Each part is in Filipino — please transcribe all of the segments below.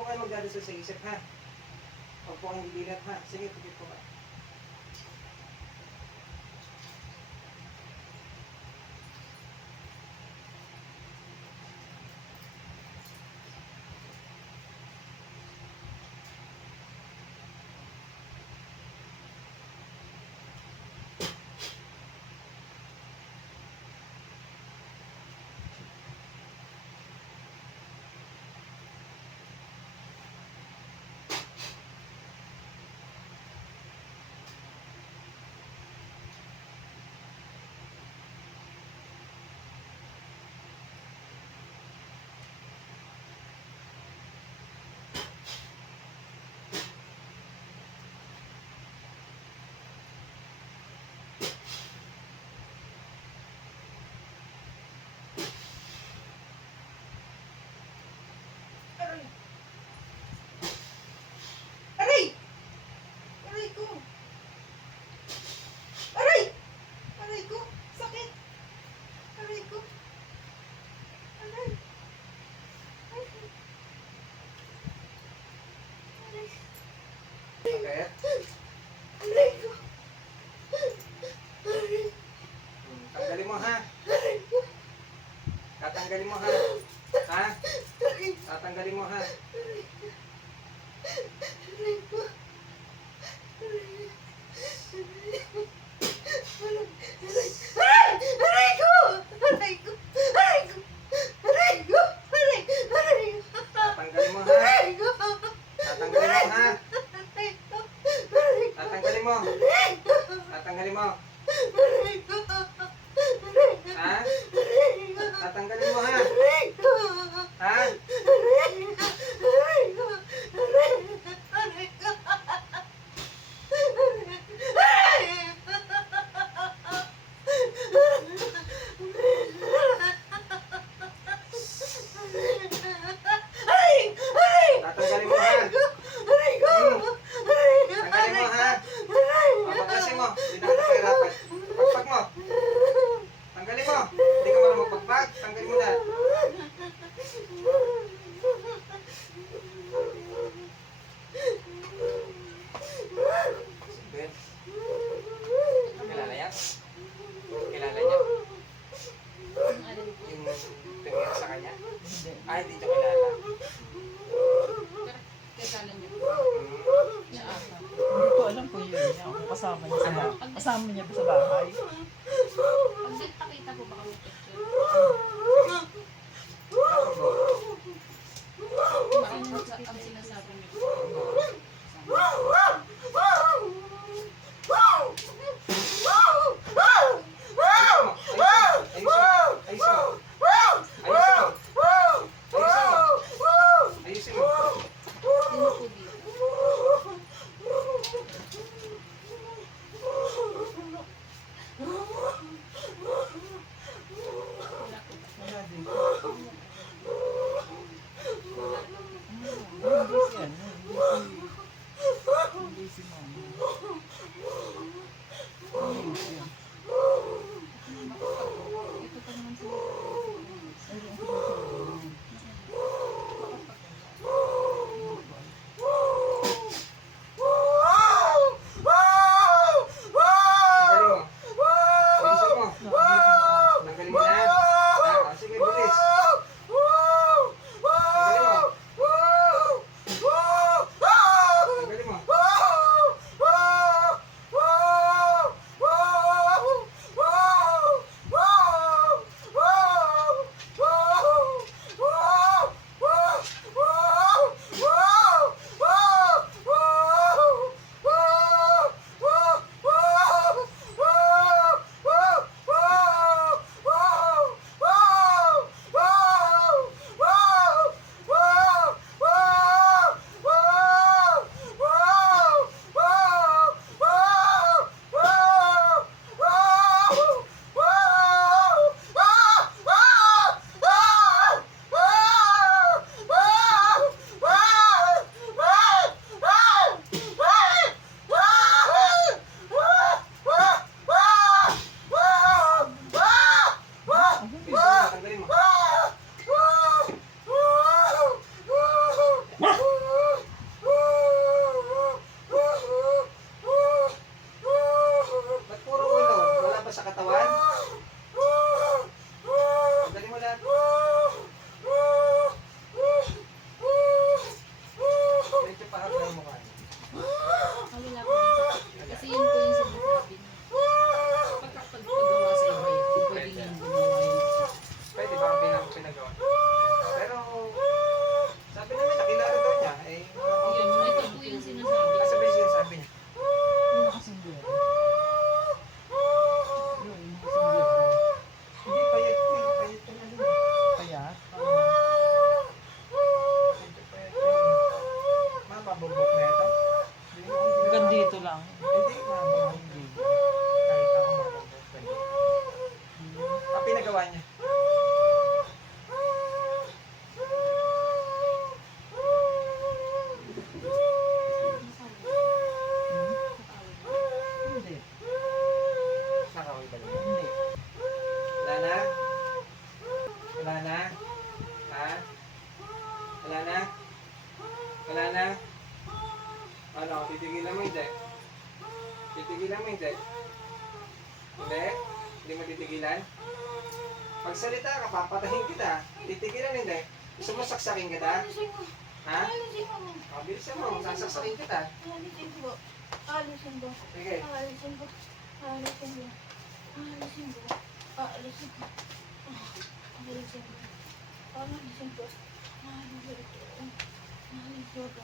po kayo magdadasal sa isip, ha? Huwag po kayong bibilat, ha? Sige, pagkit po ka. Aray! Aray ko! Aray! Aray ko! Sakit! Aray ko! Aray! Aray! Aray! Sakit? Aray ko! Aray! Tanggalin mo, ha? Aray ko! Tatanggalin mo, ha? Ha? Tatanggalin mo, ha? Aray ko! Aray ko! Aray ko! Aray ko! Aray ko! Aray! Aray! Tatanggalin mo, ha? Aray ko! Tatanggalin mo, ha? Aray ko! Tatanggalin mo! Tatanggalin mo! Aray ko! Ha? Tatanggalin mo, ha? Aray ko! Ha? Aray ko! Aray! Aray ko! Tatanggalin mo, ha? Aray ko! Tanggalin mo, ha? Papagasin mo. Hindi na kapahirapan. Pagpag mo. Tanggalin mo. Hindi ka marunong magpagpag. Tanggalin mo na. Sige. Kilala yan? Kilala niya? Yung tumira sa kanya? Ay, hindi niya kilala. Kasala niya. Niya ata. Hindi ko alam kung yun niya. Kung kasama niya sa bahay. Kasama niya ba sa bahay? Pag nagpakita po baka may picture. Baka ang sinasabi niyo. Ayusin mo. Sino po dito? na? Wala na? Ano, titigilan mo hindi? Titigilan mo hindi? Hindi? Hindi mo titigilan? Magsalita ka, papatahin kita. Titigilan hindi? Gusto mo saksakin kita? Alisin ko. Ha? Alisin ko. O, bilisan mo, sasaksakin kita. Alisin ko. Alisin ko. Sige. Alisin ko. Alisin ko. Alisin ko. Alisin ko. Alisin ko. Alisin ko. Alisin ko. Alisin ko.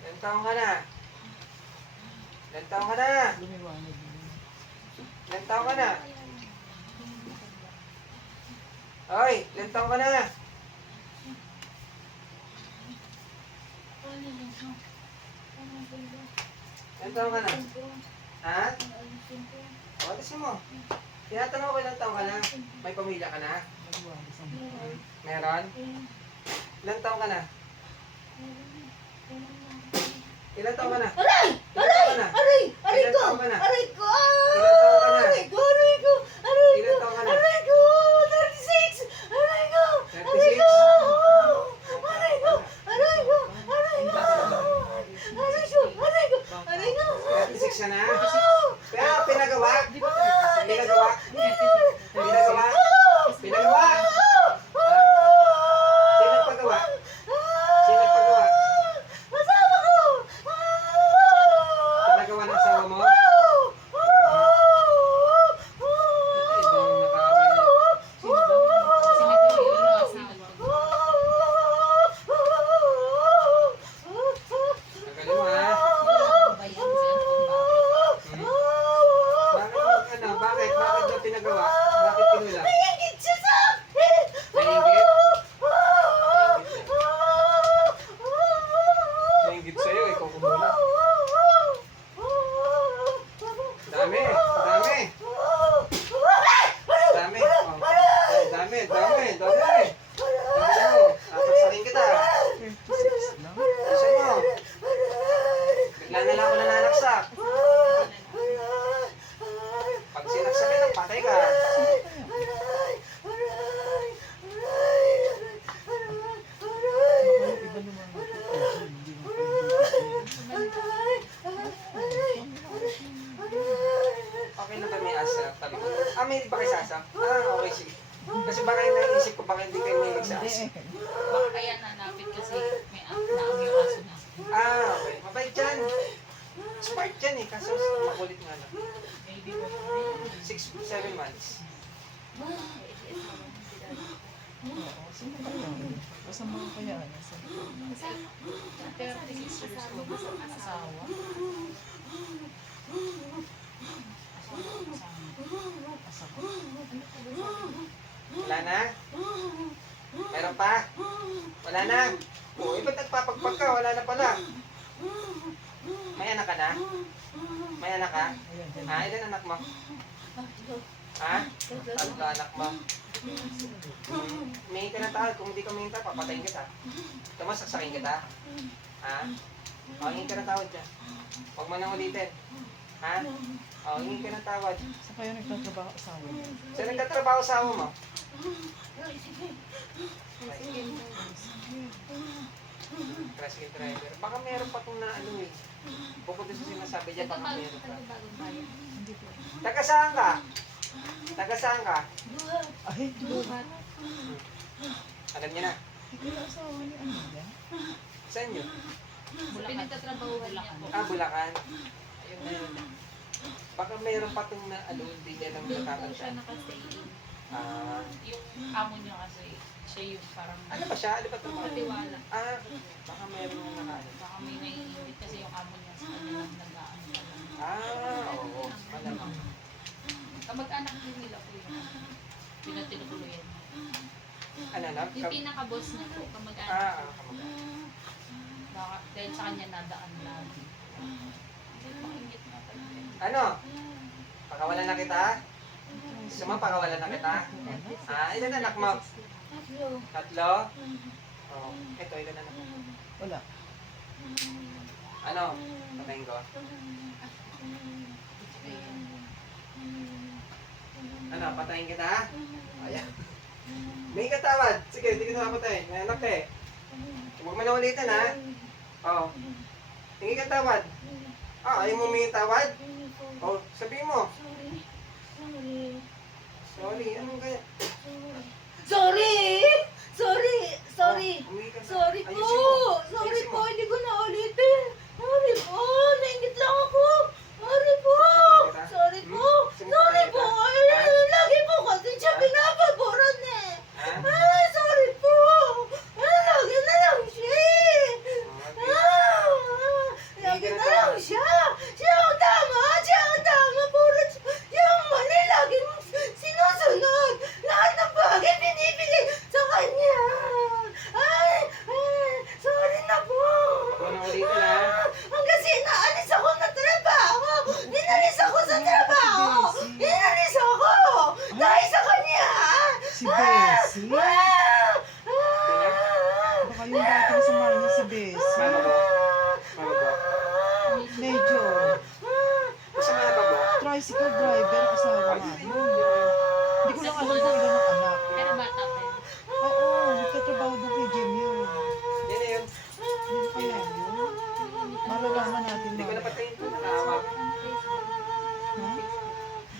Ilan taong ka na? Ilan taong ka na? Lumiwanag. Ilan taong ka na? Hoy, ilan taong ka na? Ilan taong ka na? Ha? O, alisin mo. Tinatanong ko ilan taong ka na? May pamilya ka na? Lumiwanag sa Meron? Ilan taong ka na? Ilan taong ka na? Aray! Ilan taong ka na? Aray! Aray Ilan ko! taong ka na? Aray ko! Ilan taong ka na? Aray ko! Aray ko! Aray Ilan ko! taong ka na? Aray ko! 36! Aray ko! 36? Aray ko! Aray ko! Aray ko! Aray ko! Aray ko! Aray ko! Aray ko! 36 ka na? Kaya pinagawa? Pinagawa? Pinagawa? Pinagawa? Sino nagpagawa? Sino nagpagawa? Asawa ko! Pinagawa ng asawa mo? Ibang nakaawa na. Kasi nagtuloy yung asawa ko. Magaling mo ha? Bayan sa cellphone ba? Bakit ano? Bakit? Bakit daw pinagawa? Bakit pinula? Nangingit siya sa akin! Nahingit? Nahingit sa'yo, ikaw kumula. Dami! Dami! Dami! Oh. Dami! Dami! Dami! Dami mo! Sasaksakin kita! 36 lang. Kasi mo! Bigla na lang ako nananaksak. Pag sinaksakin, patay ka. Iba lumanag. Hindi mo Okay na ba may asap? Tabi ko. Ah, may ba kayo sa asap? Ah, okay, sige. Kasi baka yung naisip ko, baka hindi kayo mahilig sa asap. Baka kaya nanapit kasi may naam yung aso na. Ah, okay. Mabait dyan. Smart dyan eh, kaso makulit nga lang. Maybe po na 6-7 months. Oo, sino ba yan? Kasama ko kaya ano? 36 years old ang asawa. Asawa. Wala na? Meron pa? Wala na? Oo, ba't nagpapagpag ka? Wala na pala. May anak ka na? May anak ka? Ayan, dyan. Ah, ilan anak mo? Ha? Tatlo anak mo. May tinatawag. Kung hindi ka mahinta, papatayin kita. Ito mo, saksakin kita. Ha? O, hingin ka ng tawad dyan. Huwag mo nang ulitin. Ha? O, hingin ka ng tawad. Saan kayo nagtatrabaho asawa niyo? Saan nagtatrabaho sa amo mo? Tricycle driver. Baka meron pa kung na ano eh. Bukod doon sa sinasabi dyan, baka meron pa. Bagong bayan. Hindi po. Taga saan ka? Taga saan ka? Ay, Buhat. Alam niya na. hindi na asawa ni ano yan? Saan yun? Sa pinagtatrabahuhan niya po. Ah, Bulacan. Ayun na yun. Baka meron pa itong na ano, hindi niya lang Doon po siya nakakanta. nakastay in. Ah, Yung amo niya kasi, siya yung parang ano ba siya? Ano ba ito? katiwala. Ah, baka meron na nakano. Baka may naiinit kasi yung amo niya sa kanya lang nag-aano pa lang. Ah, oo. Malamang. Kamag-anak din nila po yun. Pinatinutuloyan niya. Ano na? Yung pinaka-boss na po, kamag-anak Ah, po. ah, kamag-anak. Baka, dahil sa kanya nadaan lagi. Pakingit nga pala. Ano? Pakawalan na kita? Gusto mo pakawalan na kita? Ilan anak mo? Tatlo? Oh, ito, ilan anak mo? Wala. Ano? Patayin ko. Ano, patayin kita? Ayan. May katawad. Sige, hindi kita mapatayin. May anak ka eh. Huwag mo na ulitin ha. Oo. Hingi ka tawad. Ayaw mo humingi tawad? Sabihin mo. Sorry, anong kaya? Sorry! Humingi ka na. Sorry Ayusin mo. Sorry Ayusin mo. po, hindi ko na ulitin. Sorry po, naingit lang ako. Sorry po. Sorry po. Sorry po. Lagi po kasi siya pinapaboran eh. Sorry po. Lagi na lang siya eh. Lagi na lang siya. Siya ang tama. Puro siya ang mali. Laging sinusunod. Lahat ng bagay binibigay sa kanya. Sorry na po. Huwag mo na ulitin ha. Hanggang sinaalis ako ng trabaho. Dinalis ako sa trabaho. Dinalis ako. Dahil sa kanya. Si Bessie? Baka yung dating sumali niya si Bessie. Paano ba? Paano ba? Medyo. Gusto mo na ba ba? Tricycle driver, asawa nga yun. Hindi ko lang alam kung ilan ang anak. Pero bata pa yun. Oo, nagtatrabaho doon kay Jim yun. Yan na yun. Yun kaya yun. Malalaman natin Hindi ko na. na patayin ito. Nakawag.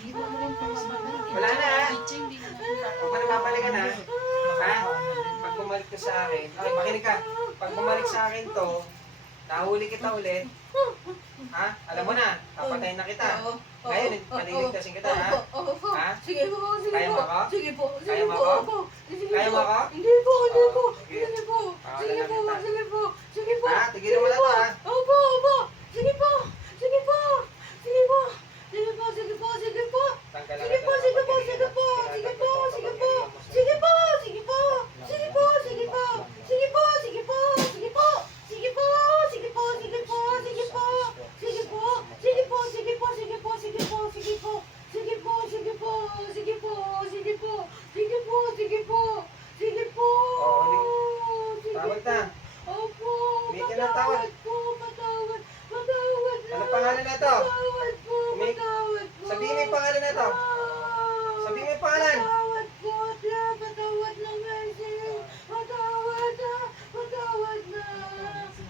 Hindi mo rin po mababalik. Wala na, ha? Hindi na natin Huwag mo na babalikan ha. Ha? Pag bumalik ka sa akin, okay, makinig ka. Pag bumalik sa akin to, nahuli kita ulit. Ha? Alam mo na, papatayin na kita. Ngayon, paliligtasin kita ha. Ha? Sige po, sige Kaya po. mo ako? Sige po, Kaya sige mo po. ako? Sige Kaya mo po. ako? Hindi po, hindi po. Sige. Sige po. Sige po, Pakawalan na kita. sige po. Sige po. Ha? Tigilan mo na to ha. Opo, opo. Sige po. Sige po. Sige po. Sige po, sige po, sige po. Tanggalan Sige na po, to. sige po, sige po. Sige po, sige po. Sige po, sige po. Sige po, sige po. Sige po, sige po. Sige po. Sige po, sige po, sige po, sige po. Sige po. Sige po, sige po, sige po, sige po, sige po. Sige po, sige po, sige po, sige po. Sige po, sige po. Sige po. Sige Tawag po. na. Opo. May ka na tawad. Patawad po, patawad. Patawad na. Ano pangalan na to? Patawad po, May- patawad po. Sabihin mo yung pangalan na to. Sabihin mo yung pangalan. Patawad po, Tia. Patawad na, Mercy. Patawad na. Patawad na.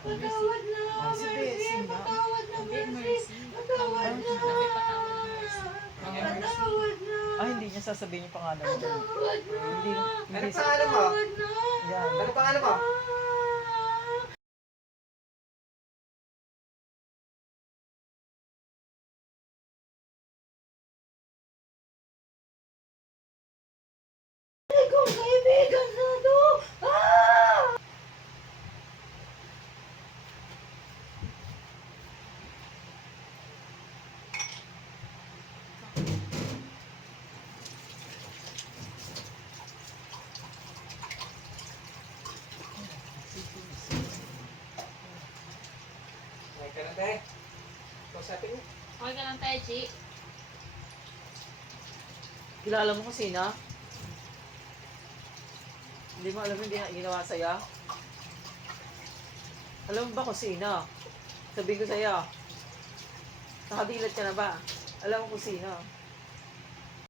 Patawad na, Si Mercy. Bessie nga. Patawad na, Sabi, Mercy. Mercy. Patawad na. Sabi, patawad na, Mercy. Patawad na. Hindi niya sasabihin yung pangalan mo. Patawad na. Hindi, Ano hindi sa... pangalan mo? Patawad na. Yan. Ano pangalan mo? Ay, kung kaibigan na to. May ka na tayo. Kausapin mo. Okay ka lang tayo, Chi. Kilala mo kung sino? Hindi mo alam yung ginawa sa'yo? Alam mo ba kung sino? Sabihin ko sa'yo. Nakadilat ka na ba? Alam mo kung sino?